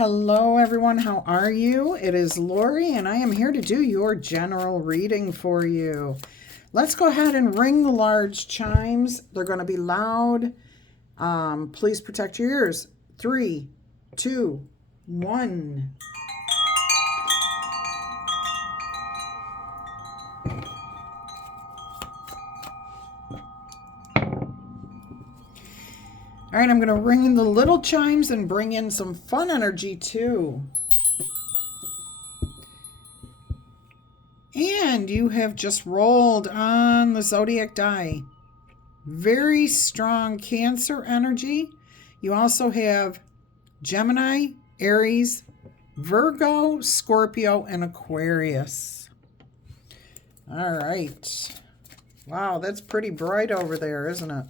Hello everyone, how are you? It is Laurie and I am here to do your general reading for you. Let's go ahead and ring the large chimes. They're going to be loud. Please protect your ears. 3, 2, 1. All right, I'm going to ring in the little chimes and bring in some fun energy too. And you have just rolled on the zodiac die. Very strong Cancer energy. You also have Gemini, Aries, Virgo, Scorpio, and Aquarius. All right. Wow, that's pretty bright over there, isn't it?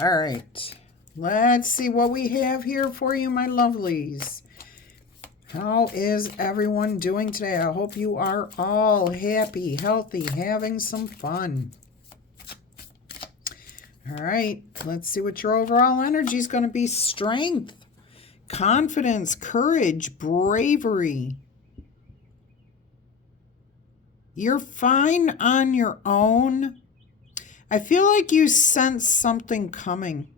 All right. Let's see what we have here for you, my lovelies. How is everyone doing today? I hope you are all happy, healthy, having some fun. All right, let's see what your overall energy is going to be. Strength, confidence, courage, bravery. You're fine on your own. I feel like you sense something coming.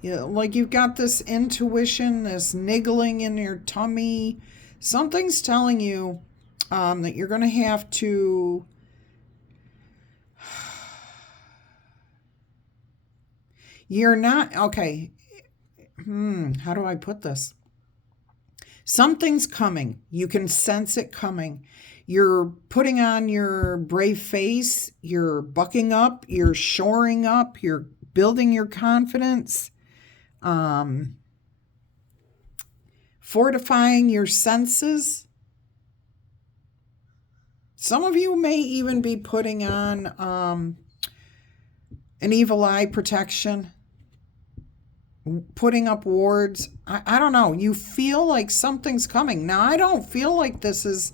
Yeah, like you've got this intuition, this niggling in your tummy. Something's telling you that you're going to have to you're not okay. How do I put this? Something's coming. You can sense it coming. You're putting on your brave face. You're bucking up. You're shoring up. You're building your confidence. Fortifying your senses. Some of you may even be putting on an evil eye protection, putting up wards. I don't know. You feel like something's coming. Now, I don't feel like this is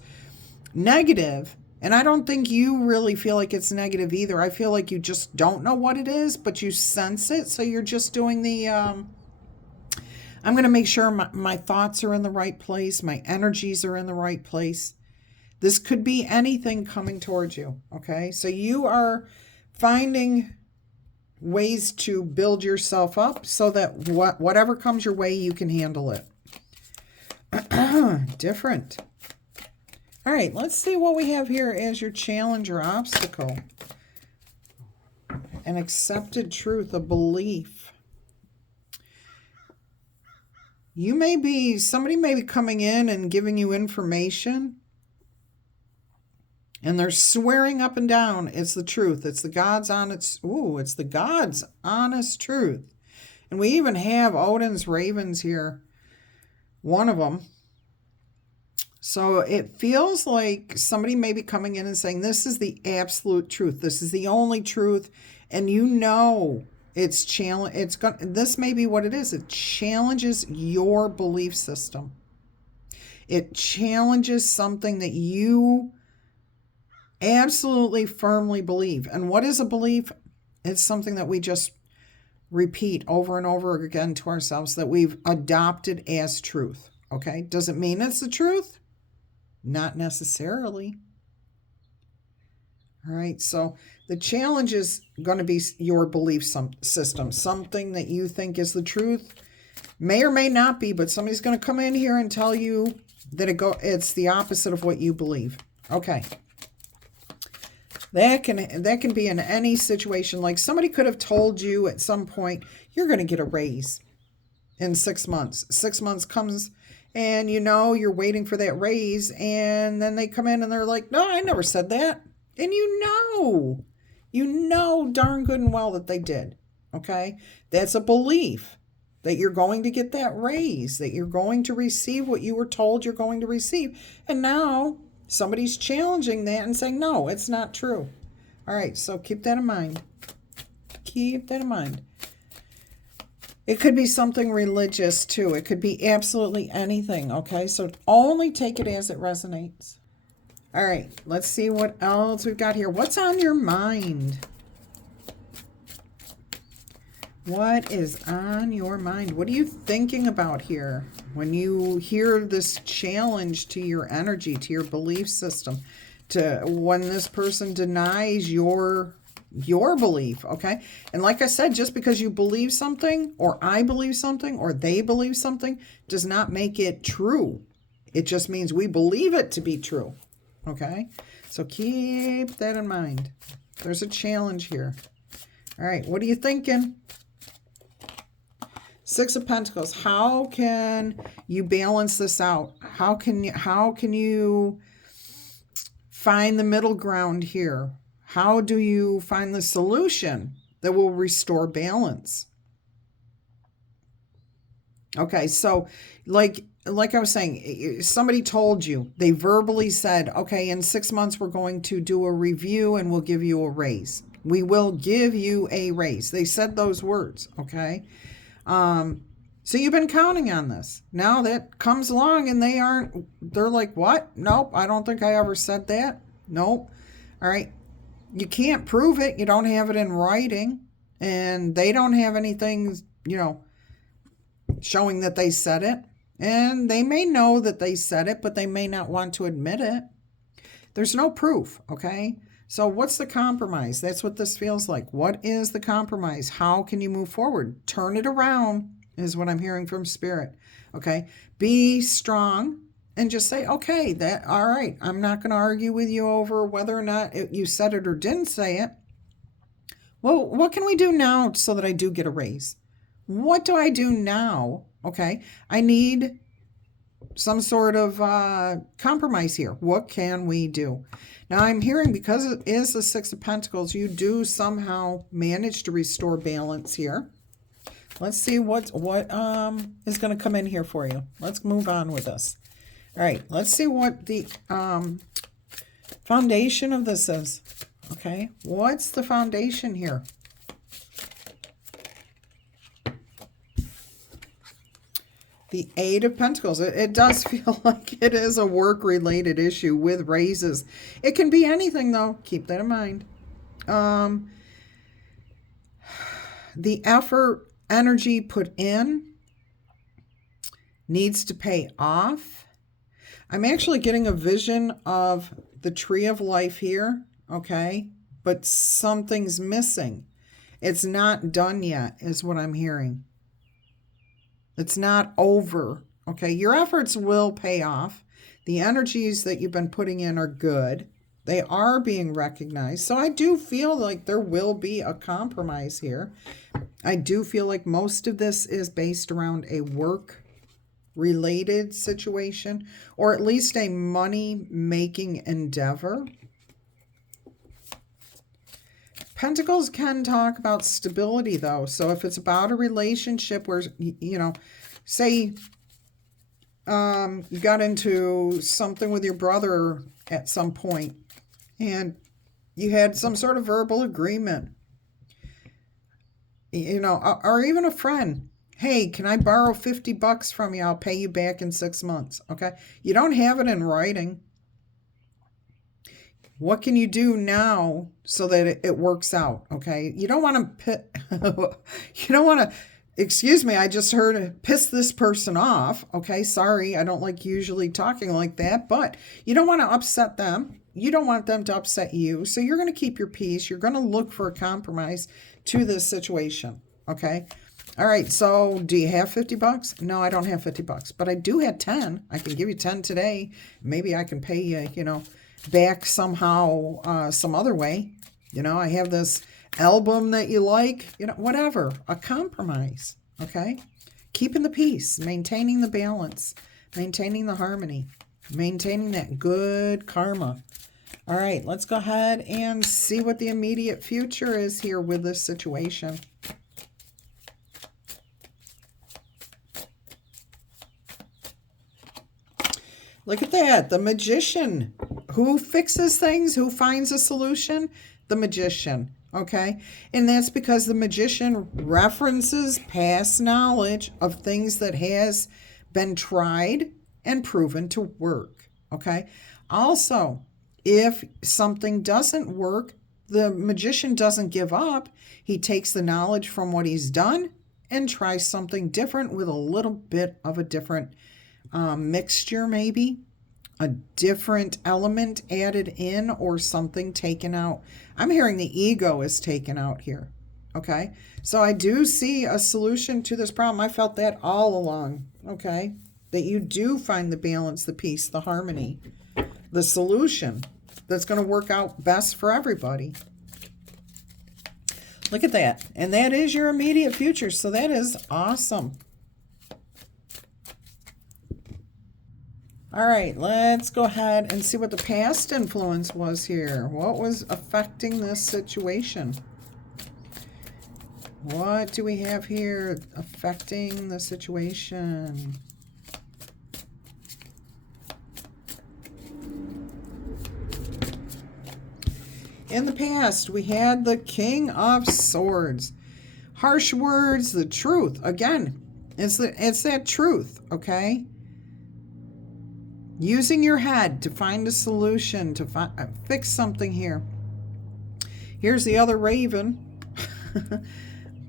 negative, and I don't think you really feel like it's negative either. I feel like you just don't know what it is, but you sense it. So you're just doing the, I'm going to make sure my thoughts are in the right place. My energies are in the right place. This could be anything coming towards you. Okay. So you are finding ways to build yourself up so that whatever comes your way, you can handle it. Different. All right, let's see what we have here as your challenge or obstacle. An accepted truth, a belief. Somebody may be coming in and giving you information, and they're swearing up and down it's the truth. It's the God's honest truth. And we even have Odin's ravens here. One of them. So it feels like somebody may be coming in and saying, this is the absolute truth. This is the only truth. And you know this may be what it is. It challenges your belief system. It challenges something that you absolutely firmly believe. And what is a belief? It's something that we just repeat over and over again to ourselves that we've adopted as truth. Okay? Does it mean it's the truth? Not necessarily. All right, so the challenge is going to be your belief system. Something that you think is the truth may or may not be, but somebody's going to come in here and tell you that it's the opposite of what you believe. Okay. That can be in any situation. Like somebody could have told you at some point, you're going to get a raise in 6 months. 6 months comes and you're waiting for that raise, and then they come in and they're like, no, I never said that. And you know darn good and well that they did. Okay? That's a belief that you're going to get that raise, that you're going to receive what you were told you're going to receive. And now somebody's challenging that and saying, no, it's not true. All right, so keep that in mind. Keep that in mind. It could be something religious too. It could be absolutely anything, okay? So only take it as it resonates. All right, let's see what else we've got here. What's on your mind? What is on your mind? What are you thinking about here when you hear this challenge to your energy, to your belief system, to when this person denies your belief, okay? And like I said, just because you believe something or I believe something or they believe something does not make it true. It just means we believe it to be true, okay? So keep that in mind. There's a challenge here. All right, what are you thinking? Six of Pentacles. How can you balance this out? How can you find the middle ground here? How do you find the solution that will restore balance? Okay, so like I was saying, somebody told you, they verbally said, okay, in 6 months we're going to do a review and we'll give you a raise. We will give you a raise. They said those words, okay? So you've been counting on this. Now that comes along and they're like, what? Nope, I don't think I ever said that. Nope. All right. You can't prove it. You don't have it in writing. And they don't have anything, showing that they said it. And they may know that they said it, but they may not want to admit it. There's no proof, okay? So what's the compromise? That's what this feels like. What is the compromise? How can you move forward? Turn it around is what I'm hearing from Spirit, okay? Be strong and just say, okay, all right, I'm not going to argue with you over whether or not you said it or didn't say it. Well, what can we do now so that I do get a raise? What do I do now? Okay, I need some sort of compromise here. What can we do? Now I'm hearing, because it is the Six of Pentacles, you do somehow manage to restore balance here. Let's see what is going to come in here for you. Let's move on with this. All right, let's see what the foundation of this is. Okay, what's the foundation here? The Eight of Pentacles. It does feel like it is a work-related issue with raises. It can be anything, though. Keep that in mind. The effort, energy put in needs to pay off. I'm actually getting a vision of the Tree of Life here, okay? But something's missing. It's not done yet, is what I'm hearing. It's not over, okay? Your efforts will pay off. The energies that you've been putting in are good. They are being recognized. So I do feel like there will be a compromise here. I do feel like most of this is based around a work-related situation, or at least a money-making endeavor. Pentacles can talk about stability, though. So if it's about a relationship where, say you got into something with your brother at some point and you had some sort of verbal agreement, or even a friend. Hey, can I borrow $50 from you? I'll pay you back in 6 months. Okay. You don't have it in writing. What can you do now so that it works out? Okay. You don't want to excuse me, I just heard piss this person off. Okay. Sorry. I don't like usually talking like that, but you don't want to upset them. You don't want them to upset you. So you're going to keep your peace. You're going to look for a compromise to this situation. Okay. All right. So do you have $50? No, I don't have $50, but I do have 10. I can give you 10 today. Maybe I can pay you, back somehow, some other way. I have this album that you like, whatever, a compromise. Okay. Keeping the peace, maintaining the balance, maintaining the harmony, maintaining that good karma. All right, let's go ahead and see what the immediate future is here with this situation. Look at that, the Magician. Who fixes things? Who finds a solution? The Magician, okay? And that's because the Magician references past knowledge of things that has been tried and proven to work, okay? Also, if something doesn't work, the magician doesn't give up. He takes the knowledge from what he's done and tries something different with a little bit of a different mixture, maybe a different element added in or something taken out. I'm hearing the ego is taken out here. Okay, so I do see a solution to this problem. I felt that all along. Okay, that you do find the balance, the peace, the harmony, the solution that's going to work out best for everybody. Look at that. And that is your immediate future. So that is awesome. All right, let's go ahead and see what the past influence was here. What was affecting this situation? What do we have here affecting the situation? In the past, we had the King of Swords. Harsh words, the truth. Again, it's that truth, okay? Using your head to find a solution, to fix something here. Here's the other raven.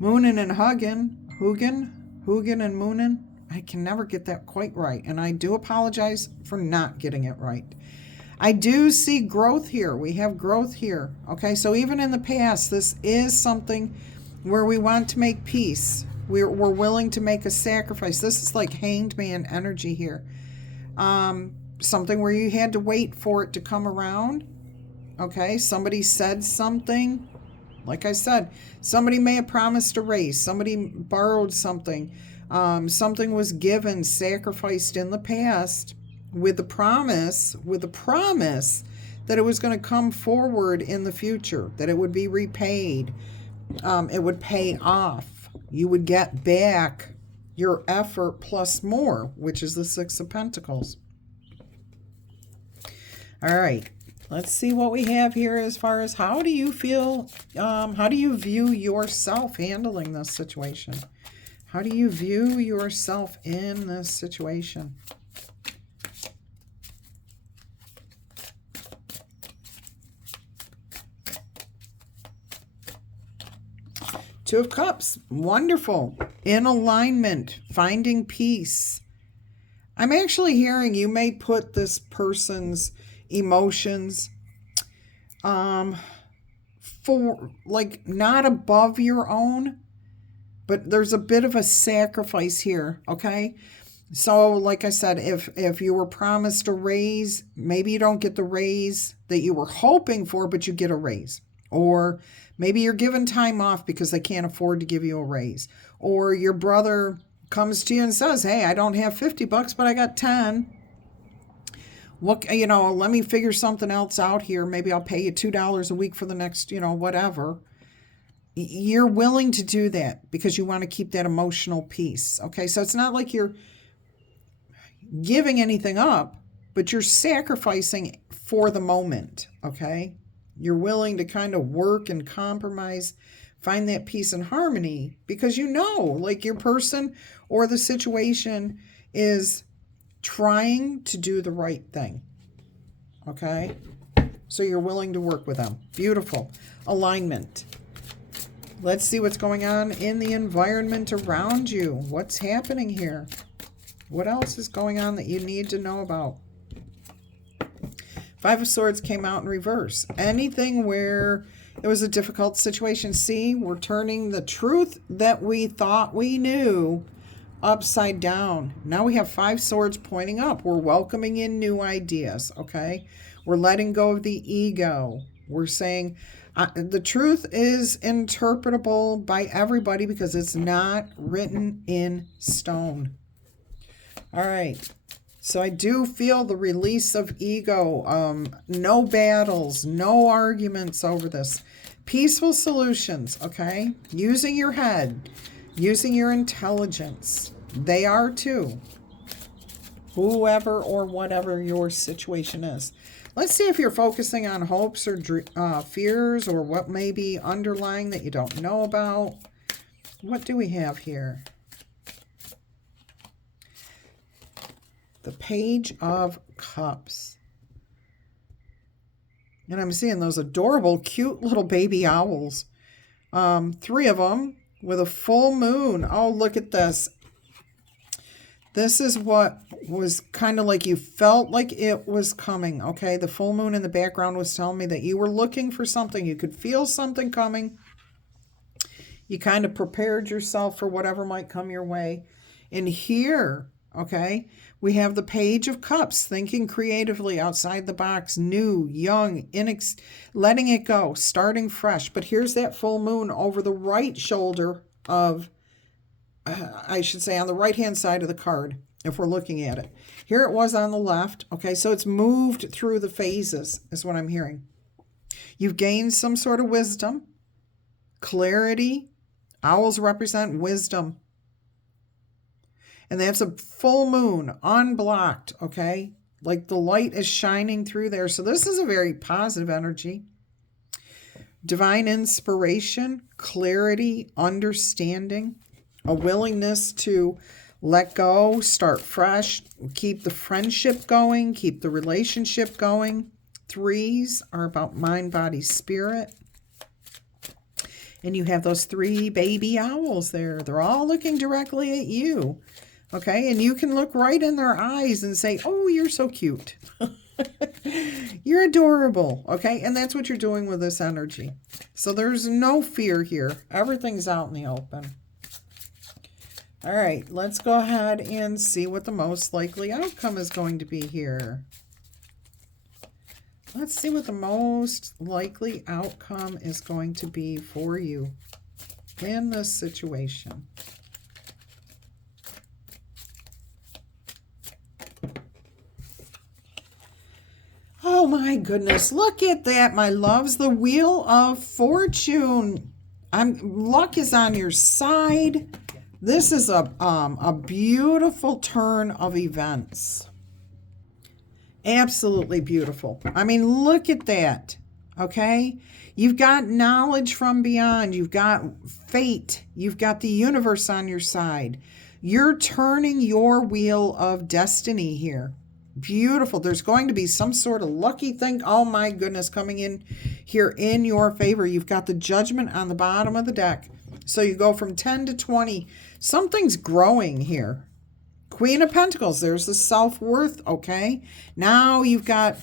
Moonin and Hugin. Hugin and Moonin. I can never get that quite right. And I do apologize for not getting it right. I do see growth here. We have growth here. Okay, so even in the past, this is something where we want to make peace. We're willing to make a sacrifice. This is like hanged man energy here. Something where you had to wait for it to come around. Okay, somebody said something. Like I said, somebody may have promised a raise. Somebody borrowed something. Something was given, sacrificed in the past with the promise that it was going to come forward in the future, that it would be repaid. It would pay off. You would get back your effort plus more, which is the Six of Pentacles. All right, let's see what we have here as far as how do you feel, how do you view yourself handling this situation? How do you view yourself in this situation? Two of Cups, wonderful. In alignment, finding peace. I'm actually hearing you may put this person's emotions for like not above your own, but there's a bit of a sacrifice here, okay? So like I said, if you were promised a raise, maybe you don't get the raise that you were hoping for, but you get a raise. Or maybe you're given time off because they can't afford to give you a raise. Or your brother comes to you and says, hey, I don't have $50, but I got 10. What, let me figure something else out here. Maybe I'll pay you $2 a week for the next, whatever. You're willing to do that because you want to keep that emotional peace. Okay, so it's not like you're giving anything up, but you're sacrificing for the moment. Okay, you're willing to kind of work and compromise, find that peace and harmony because like your person or the situation is trying to do the right thing. Okay, so you're willing to work with them. Beautiful. Alignment. Let's see what's going on in the environment around you. What's happening here? What else is going on that you need to know about? Five of Swords came out in reverse. Anything where it was a difficult situation. See, we're turning the truth that we thought we knew upside down. Now we have Five Swords pointing up. We're welcoming in new ideas, okay? We're letting go of the ego. We're saying the truth is interpretable by everybody because it's not written in stone. All right. So I do feel the release of ego. No battles, no arguments over this. Peaceful solutions, okay? Using your head, using your intelligence. They are too. Whoever or whatever your situation is. Let's see if you're focusing on hopes or fears or what may be underlying that you don't know about. What do we have here? The Page of Cups. And I'm seeing those adorable, cute little baby owls. 3 of them with a full moon. Oh, look at this. This is what was kind of like you felt like it was coming, okay? The full moon in the background was telling me that you were looking for something. You could feel something coming. You kind of prepared yourself for whatever might come your way. And here, okay, we have the Page of Cups, thinking creatively outside the box, new, young, letting it go, starting fresh. But here's that full moon over the right shoulder of, I should say on the right-hand side of the card, if we're looking at it. Here it was on the left. Okay, so it's moved through the phases, is what I'm hearing. You've gained some sort of wisdom, clarity. Owls represent wisdom. And that's a full moon, unblocked, okay? Like the light is shining through there. So this is a very positive energy. Divine inspiration, clarity, understanding, a willingness to let go, start fresh, keep the friendship going, keep the relationship going. 3s are about mind, body, spirit. And you have those 3 baby owls there. They're all looking directly at you. Okay, and you can look right in their eyes and say, oh, you're so cute. You're adorable. Okay, and that's what you're doing with this energy. So there's no fear here. Everything's out in the open. All right, let's go ahead and see what the most likely outcome is going to be here. Let's see what the most likely outcome is going to be for you in this situation. Oh my goodness, look at that, my loves. The Wheel of Fortune. Luck is on your side. This is a beautiful turn of events. Absolutely beautiful. I mean, look at that, okay? You've got knowledge from beyond. You've got fate. You've got the universe on your side. You're turning your wheel of destiny here. Beautiful. There's going to be some sort of lucky thing. Oh my goodness, coming in here in your favor. You've got the Judgment on the bottom of the deck. So you go from 10 to 20. Something's growing here. Queen of Pentacles. There's the self-worth, okay? Now you've got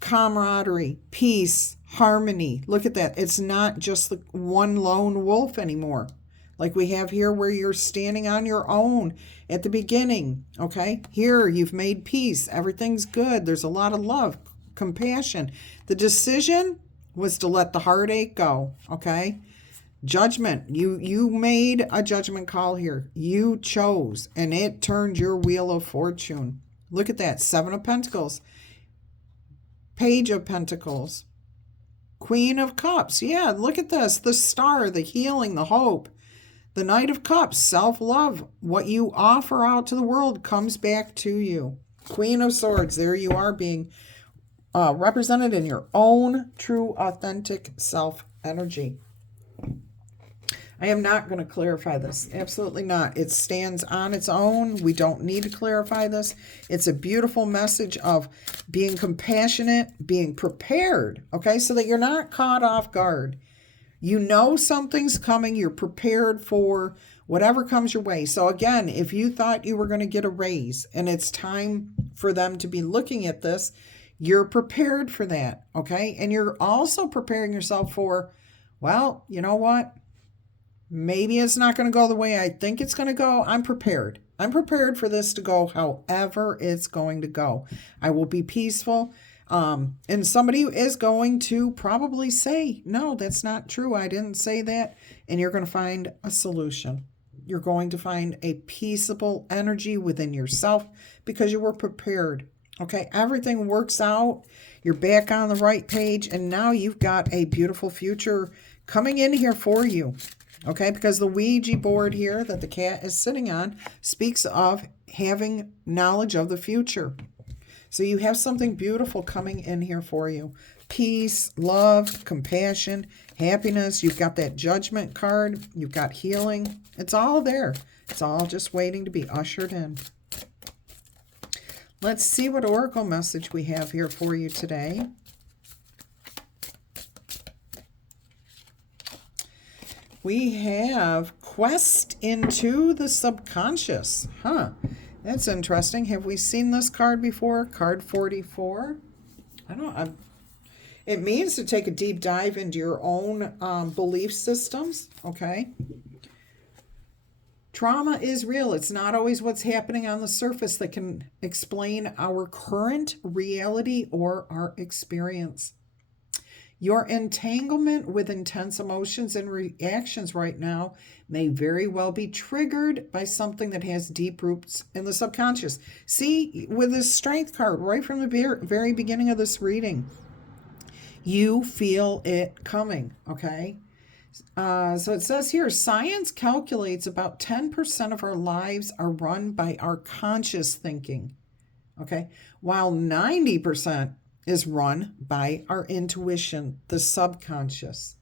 camaraderie, peace, harmony. Look at that. It's not just the one lone wolf anymore. Like we have here where you're standing on your own at the beginning, okay? Here you've made peace. Everything's good. There's a lot of love, compassion. The decision was to let the heartache go, okay? Judgment. You made a judgment call here. You chose, and it turned your wheel of fortune. Look at that. 7 of Pentacles. Page of Pentacles. Queen of Cups. Yeah, look at this. The Star, the healing, the hope. The Knight of Cups, self-love. What you offer out to the world comes back to you. Queen of Swords, there you are being represented in your own true, authentic self-energy. I am not going to clarify this. Absolutely not. It stands on its own. We don't need to clarify this. It's a beautiful message of being compassionate, being prepared, okay, so that you're not caught off guard. You know something's coming. You're prepared for whatever comes your way. So again, if you thought you were going to get a raise and it's time for them to be looking at this, you're prepared for that, okay? And you're also preparing yourself for, well, you know what? Maybe it's not going to go the way I think it's going to go. I'm prepared. I'm prepared for this to go however it's going to go. I will be peaceful. And somebody is going to probably say, no, that's not true. I didn't say that. And you're going to find a solution. You're going to find a peaceable energy within yourself because you were prepared. Okay, everything works out. You're back on the right page. And now you've got a beautiful future coming in here for you. Okay, because the Ouija board here that the cat is sitting on speaks of having knowledge of the future. So you have something beautiful coming in here for you. Peace, love, compassion, happiness. You've got that Judgment card. You've got healing. It's all there. It's all just waiting to be ushered in. Let's see what oracle message we have here for you today. We have Quest into the Subconscious. Huh. That's interesting. Have we seen this card before? Card 44. I don't. It means to take a deep dive into your own belief systems. Okay. Trauma is real. It's not always what's happening on the surface that can explain our current reality or our experience. Your entanglement with intense emotions and reactions right now may very well be triggered by something that has deep roots in the subconscious. See, with this Strength card, right from the very beginning of this reading, you feel it coming, okay? So it says here, science calculates about 10% of our lives are run by our conscious thinking, okay? While 90% is run by our intuition, the subconscious.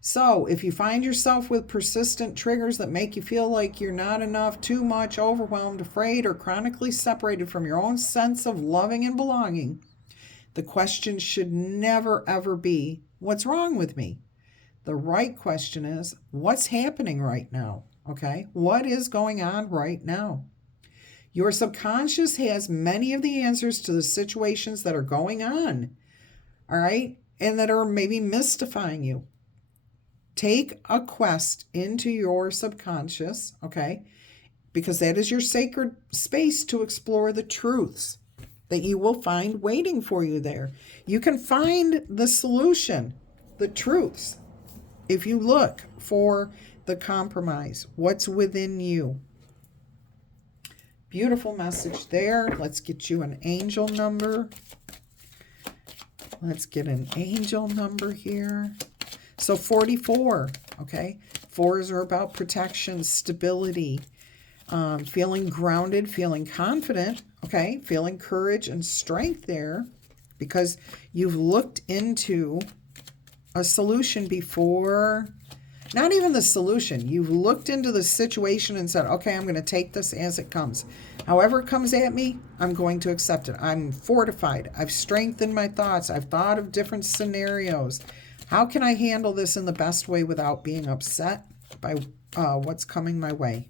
So if you find yourself with persistent triggers that make you feel like you're not enough, too much, overwhelmed, afraid, or chronically separated from your own sense of loving and belonging, the question should never, ever be, what's wrong with me? The right question is, what's happening right now? Okay? What is going on right now? Your subconscious has many of the answers to the situations that are going on, all right? And that are maybe mystifying you. Take a quest into your subconscious, okay? Because that is your sacred space to explore the truths that you will find waiting for you there. You can find the solution, the truths, if you look for the compromise, what's within you. Beautiful message there. Let's get you an angel number. Let's get an angel number here. So 44, okay? Fours are about protection, stability, feeling grounded, feeling confident, okay? Feeling courage and strength there because you've looked into a solution before. Not even the solution. You've looked into the situation and said, okay, I'm going to take this as it comes. However it comes at me, I'm going to accept it. I'm fortified. I've strengthened my thoughts. I've thought of different scenarios. How can I handle this in the best way without being upset by what's coming my way?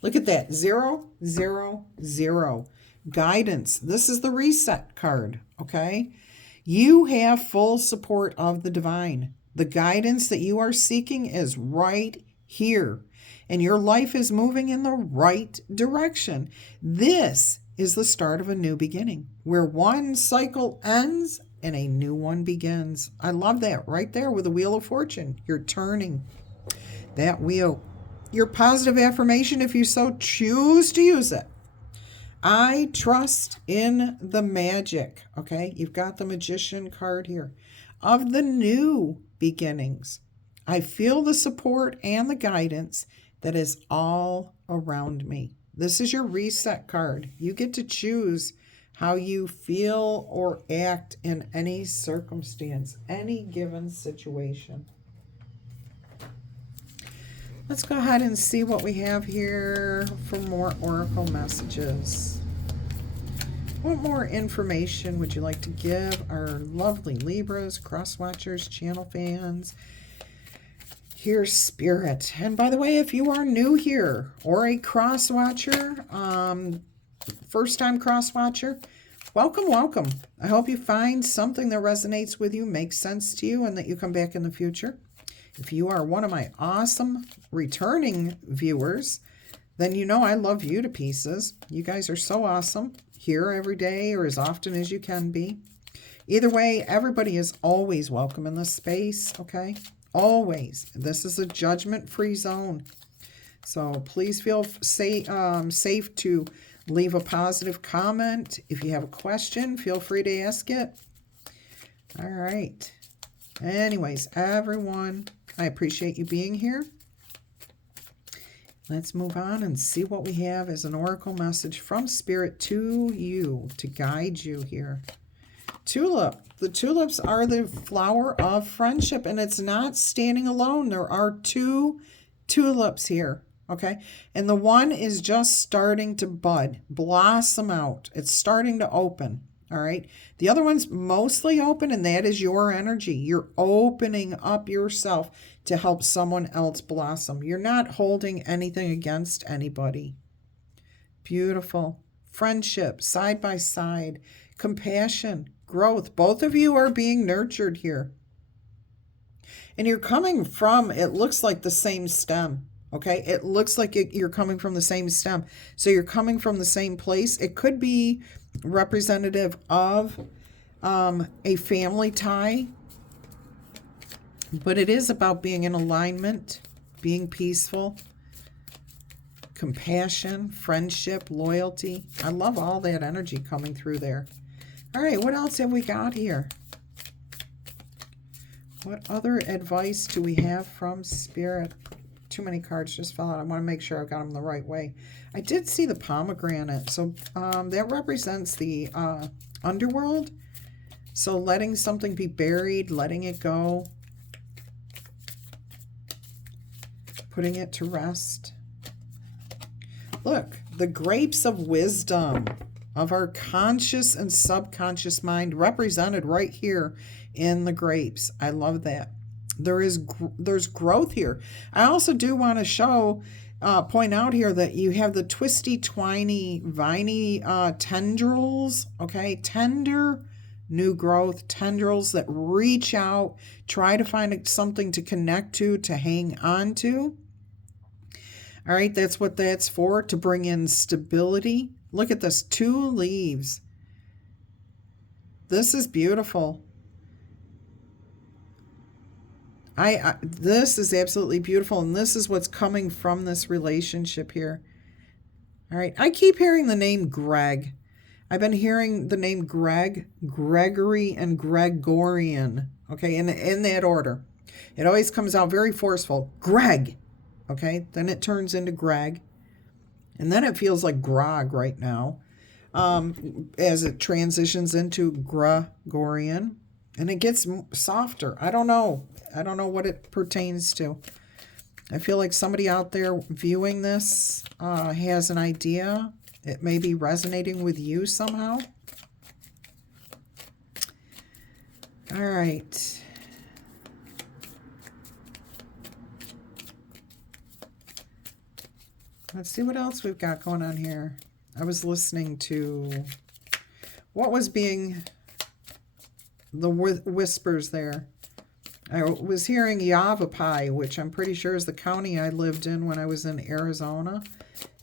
Look at that. 0, 0, 0. Guidance. This is the reset card, okay? You have full support of the divine. The guidance that you are seeking is right here, and your life is moving in the right direction. This is the start of a new beginning, where one cycle ends and a new one begins. I love that right there with the Wheel of Fortune. You're turning that wheel. Your positive affirmation, if you so choose to use it. I trust in the magic, okay? You've got the Magician card here, of the new beginnings. I feel the support and the guidance that is all around me. This is your reset card. You get to choose how you feel or act in any circumstance, any given situation. Let's go ahead and see what we have here for more oracle messages. What more information would you like to give our lovely Libras, cross-watchers, channel fans? Here's Spirit. And by the way, if you are new here or a cross-watcher, first-time cross-watcher, welcome, welcome. I hope you find something that resonates with you, makes sense to you, and that you come back in the future. If you are one of my awesome returning viewers, then you know I love you to pieces. You guys are so awesome. Here every day or as often as you can be. Either way, everybody is always welcome in this space, okay? Always. This is a judgment-free zone. So please feel safe to leave a positive comment. If you have a question, feel free to ask it. All right. Anyways, everyone, I appreciate you being here. Let's move on and see what we have as an oracle message from Spirit to you to guide you here. Tulip. The tulips are the flower of friendship, and it's not standing alone. There are 2 tulips here, okay? And the one is just starting to bud, blossom out. It's starting to open, All right. The other one's mostly open, and that is your energy. You're opening up yourself to help someone else blossom. You're not holding anything against anybody. Beautiful. Friendship, side by side, compassion, growth. Both of you are being nurtured here. And you're coming from, it looks like the same stem. Okay, it looks like you're coming from the same stem. So you're coming from the same place. It could be representative of a family tie, but it is about being in alignment, being peaceful, compassion, friendship, loyalty. I love all that energy coming through there. All right, what else have we got here? What other advice do we have from Spirit? Too many cards just fell out. I want to make sure I got them the right way. I did see the pomegranate. So that represents the underworld. So letting something be buried, letting it go. Putting it to rest. Look, the grapes of wisdom of our conscious and subconscious mind represented right here in the grapes. I love that. There's growth here. I also do want to point out here that you have the twisty, twiny, viney tendrils, okay? Tender new growth tendrils that reach out, try to find something to connect to hang on to. All right, that's what that's for, to bring in stability. Look at this, 2 leaves. This is beautiful. This is absolutely beautiful, and this is what's coming from this relationship here. All right, I keep hearing the name Greg. I've been hearing the name Greg, Gregory, and Gregorian, okay, in that order. It always comes out very forceful. Greg, okay, then it turns into Greg, and then it feels like Grog right now as it transitions into Gregorian, and it gets softer. I don't know what it pertains to. I feel like somebody out there viewing this has an idea. It may be resonating with you somehow. All right. Let's see what else we've got going on here. I was listening to what was being the whispers there. I was hearing Yavapai, which I'm pretty sure is the county I lived in when I was in Arizona.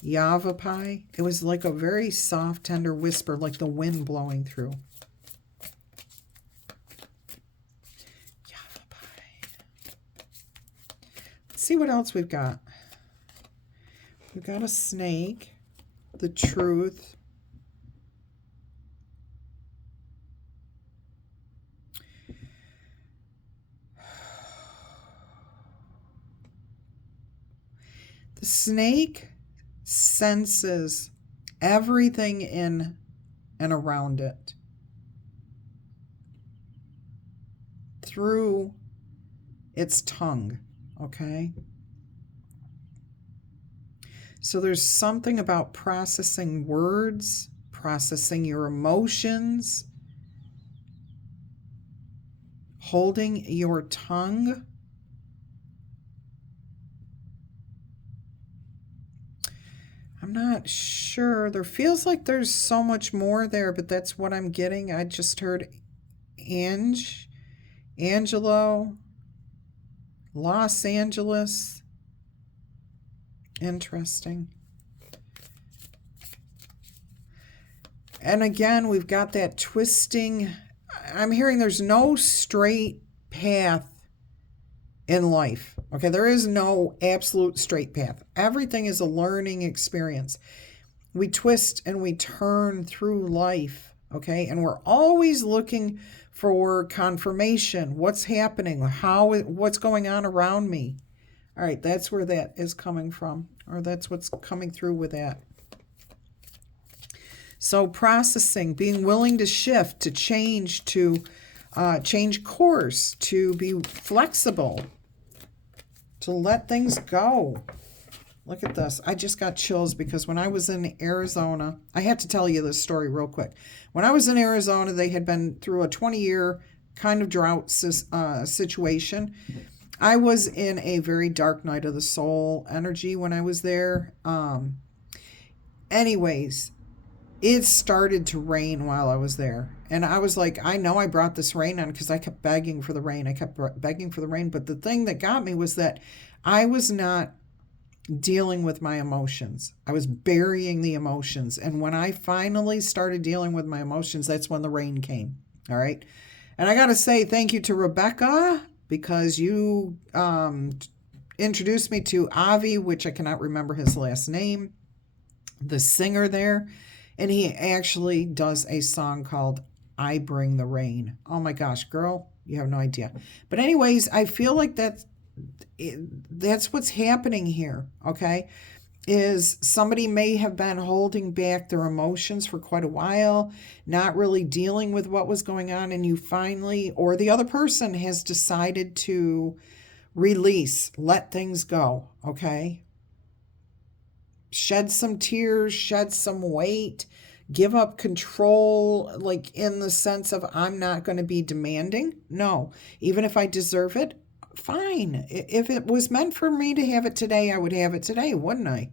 Yavapai. It was like a very soft, tender whisper, like the wind blowing through. Yavapai. Let's see what else we've got. We've got a snake, the truth. The snake senses everything in and around it through its tongue, okay? So there's something about processing words, processing your emotions, holding your tongue. I'm not sure. There feels like there's so much more there, but that's what I'm getting. I just heard Angelo, Los Angeles. Interesting. And again, we've got that twisting. I'm hearing there's no straight path in life. Okay, there is no absolute straight path. Everything is a learning experience. We twist and we turn through life, okay? And we're always looking for confirmation. What's happening? What's going on around me? All right, that's where that is coming from, or that's what's coming through with that. So processing, being willing to shift, to change course, to be flexible, to let things go. Look at this. I just got chills because when I was in Arizona, I had to tell you this story real quick. When I was in Arizona, they had been through a 20-year kind of drought situation. I was in a very dark night of the soul energy when I was there. Anyways, it started to rain while I was there. And I was like, I know I brought this rain on because I kept begging for the rain. I kept begging for the rain. But the thing that got me was that I was not dealing with my emotions. I was burying the emotions. And when I finally started dealing with my emotions, that's when the rain came. All right. And I got to say thank you to Rebecca because you introduced me to Avi, which I cannot remember his last name, the singer there. And he actually does a song called I Bring the Rain. Oh my gosh, girl, you have no idea. But anyways, I feel like that's what's happening here, okay? Is somebody may have been holding back their emotions for quite a while, not really dealing with what was going on, and you finally, or the other person has decided to release, let things go, okay? Shed some tears, shed some weight, give up control, like in the sense of I'm not going to be demanding. No, even if I deserve it, fine. If it was meant for me to have it today, I would have it today, wouldn't I?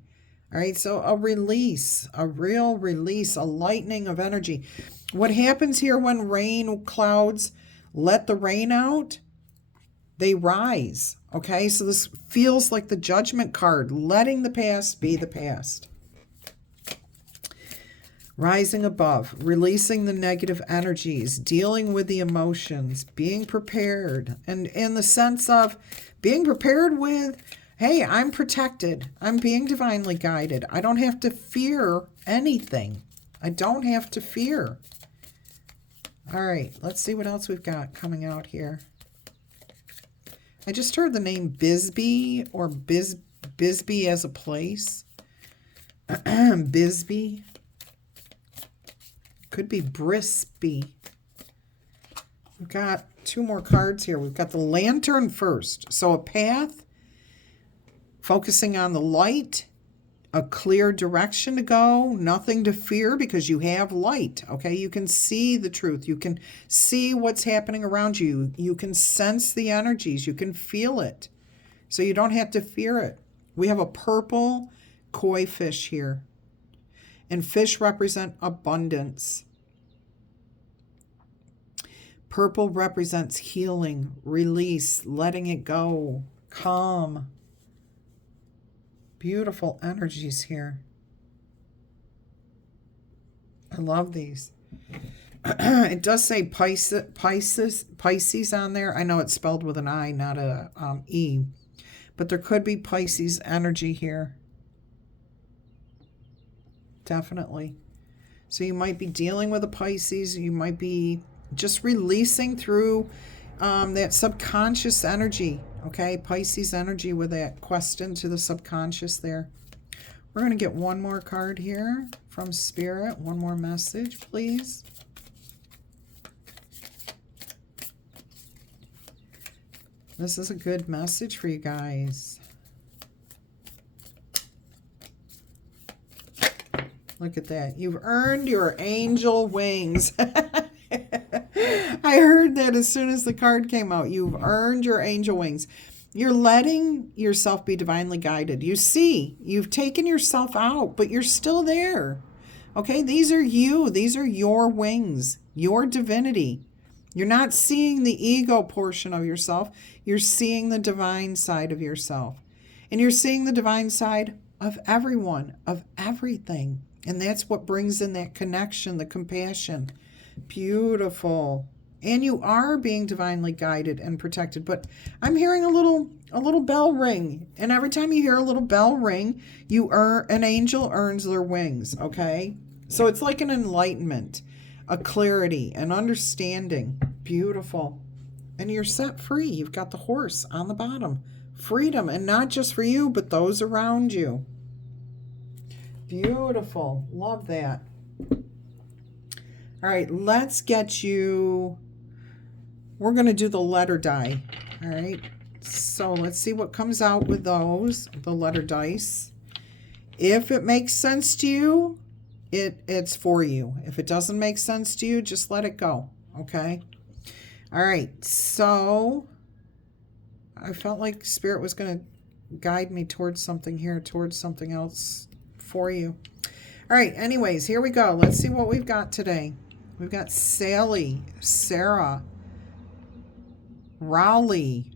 All right, so a release, a real release, a lightening of energy. What happens here when rain clouds let the rain out? They rise, okay? So this feels like the judgment card, letting the past be the past. Rising above, releasing the negative energies, dealing with the emotions, being prepared. And in the sense of being prepared with, hey, I'm protected. I'm being divinely guided. I don't have to fear anything. I don't have to fear. All right, let's see what else we've got coming out here. I just heard the name Bisbee or Bisbee as a place. Bisbee. Could be Brisbee. We've got two more cards here. We've got the Lantern first. So a path, focusing on the light, a clear direction to go, nothing to fear because you have light, okay? You can see the truth. You can see what's happening around you. You can sense the energies. You can feel it. So you don't have to fear it. We have a purple koi fish here. And fish represent abundance. Purple represents healing, release, letting it go, calm. Beautiful energies here. I love these. It does say Pisces on there. I know it's spelled with an I, not a E. But there could be Pisces energy here. Definitely. So you might be dealing with a Pisces. You might be just releasing through that subconscious energy. Okay, Pisces energy with that quest into the subconscious there. We're going to get one more card here from Spirit. One more message, please. This is a good message for you guys. Look at that. You've earned your angel wings. I heard that as soon as the card came out. You've earned your angel wings. You're letting yourself be divinely guided. You see, you've taken yourself out, but you're still there. Okay, these are you. These are your wings, your divinity. You're not seeing the ego portion of yourself. You're seeing the divine side of yourself. And you're seeing the divine side of everyone, of everything. And that's what brings in that connection, the compassion. Beautiful. And you are being divinely guided and protected. But I'm hearing a little bell ring. And every time you hear a little bell ring, an angel earns their wings, okay? So it's like an enlightenment, a clarity, an understanding. Beautiful. And you're set free. You've got the horse on the bottom. Freedom. And not just for you, but those around you. Beautiful. Love that. All right, let's get you... We're going to do the letter die. All right. So let's see what comes out with those, the letter dice. If it makes sense to you, it's for you. If it doesn't make sense to you, just let it go. Okay? All right. So I felt like Spirit was going to guide me towards something here, towards something else for you. All right. Anyways, here we go. Let's see what we've got today. We've got Sally, Sarah, Rowley,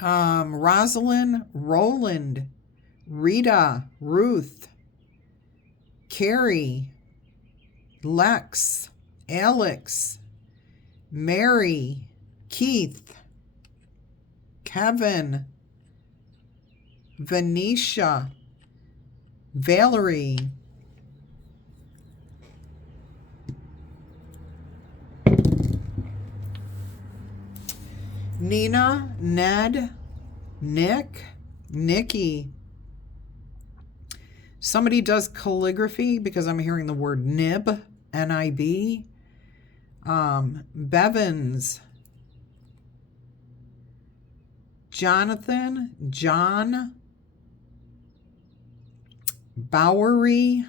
Rosalind, Roland, Rita, Ruth, Carrie, Lex, Alex, Mary, Keith, Kevin, Venetia, Valerie, Nina, Ned, Nick, Nikki. Somebody does calligraphy because I'm hearing the word nib, N-I-B. Bevins, Jonathan, John, Bowery,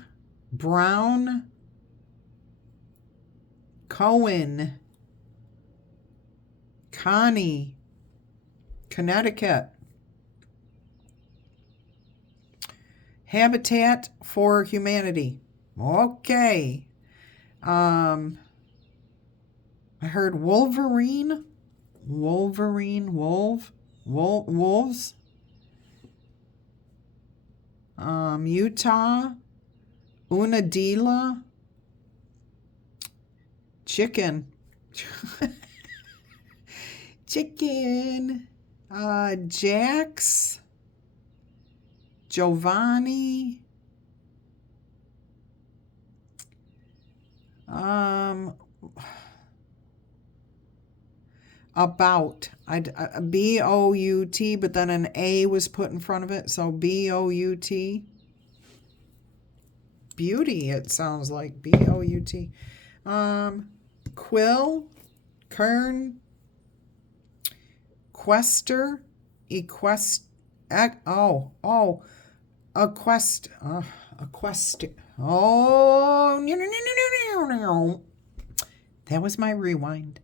Brown, Cohen, Connie, Connecticut, Habitat for Humanity. Okay. I heard Wolverine, wolves. Utah, Unadilla, chicken, chicken, Jax, Giovanni, about, B-O-U-T, but then an A was put in front of it, so B-O-U-T. Beauty, it sounds like, B-O-U-T. Quill, Kern, Quester, Equest, Equest, that was my rewind.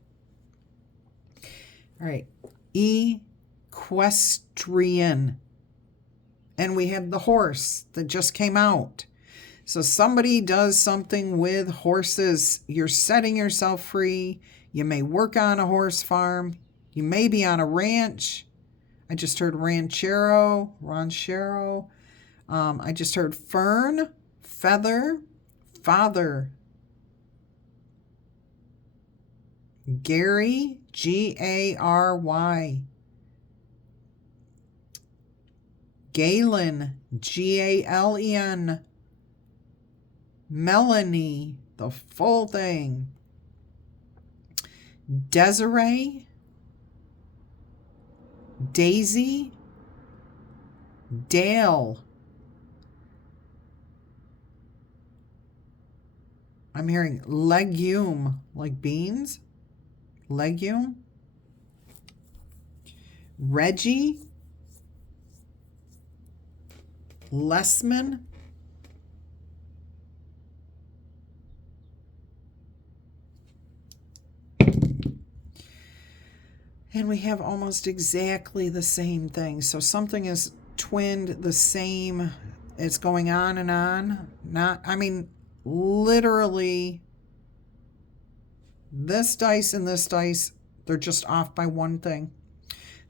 All right, equestrian. And we have the horse that just came out. So somebody does something with horses. You're setting yourself free. You may work on a horse farm. You may be on a ranch. I just heard ranchero. I just heard fern, feather, father. Gary, G-A-R-Y. Galen, G-A-L-E-N. Melanie, the full thing. Desiree, Daisy, Dale. I'm hearing legume, like beans. Legume. Reggie, Lessman, and we have almost exactly the same thing. So something is twinned the same. It's going on and on. Literally, this dice and this dice, they're just off by one thing.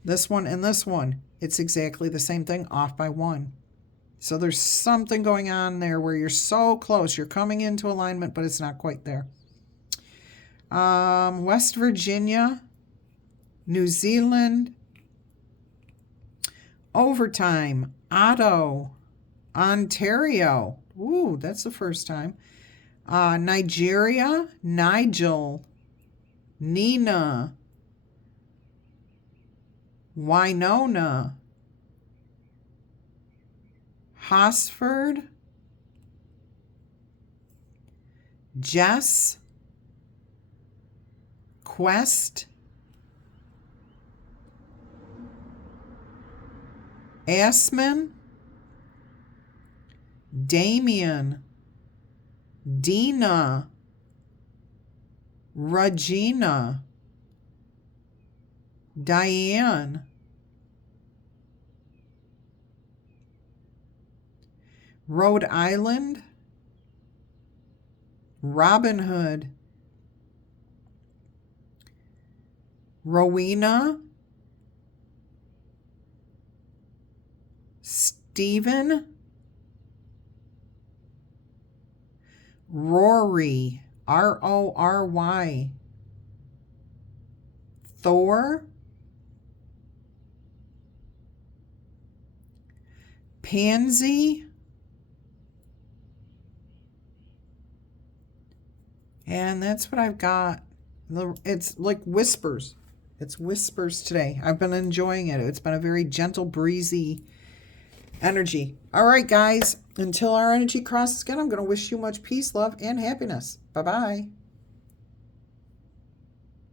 This one and this one, it's exactly the same thing, off by one. So there's something going on there where you're so close. You're coming into alignment, but it's not quite there. West Virginia, New Zealand, overtime, Otto, Ontario. Ooh, that's the first time. Nigeria, Nigel, Nina, Winona, Hosford, Jess, Quest, Assman, Damien, Dina, Regina, Diane, Rhode Island, Robin Hood, Rowena, Stephen, Rory, Rory, Thor, Pansy, and that's what I've got. It's like whispers. It's whispers today. I've been enjoying it. It's been a very gentle, breezy energy. All right, guys. Until our energy crosses again, I'm going to wish you much peace, love, and happiness. Bye-bye.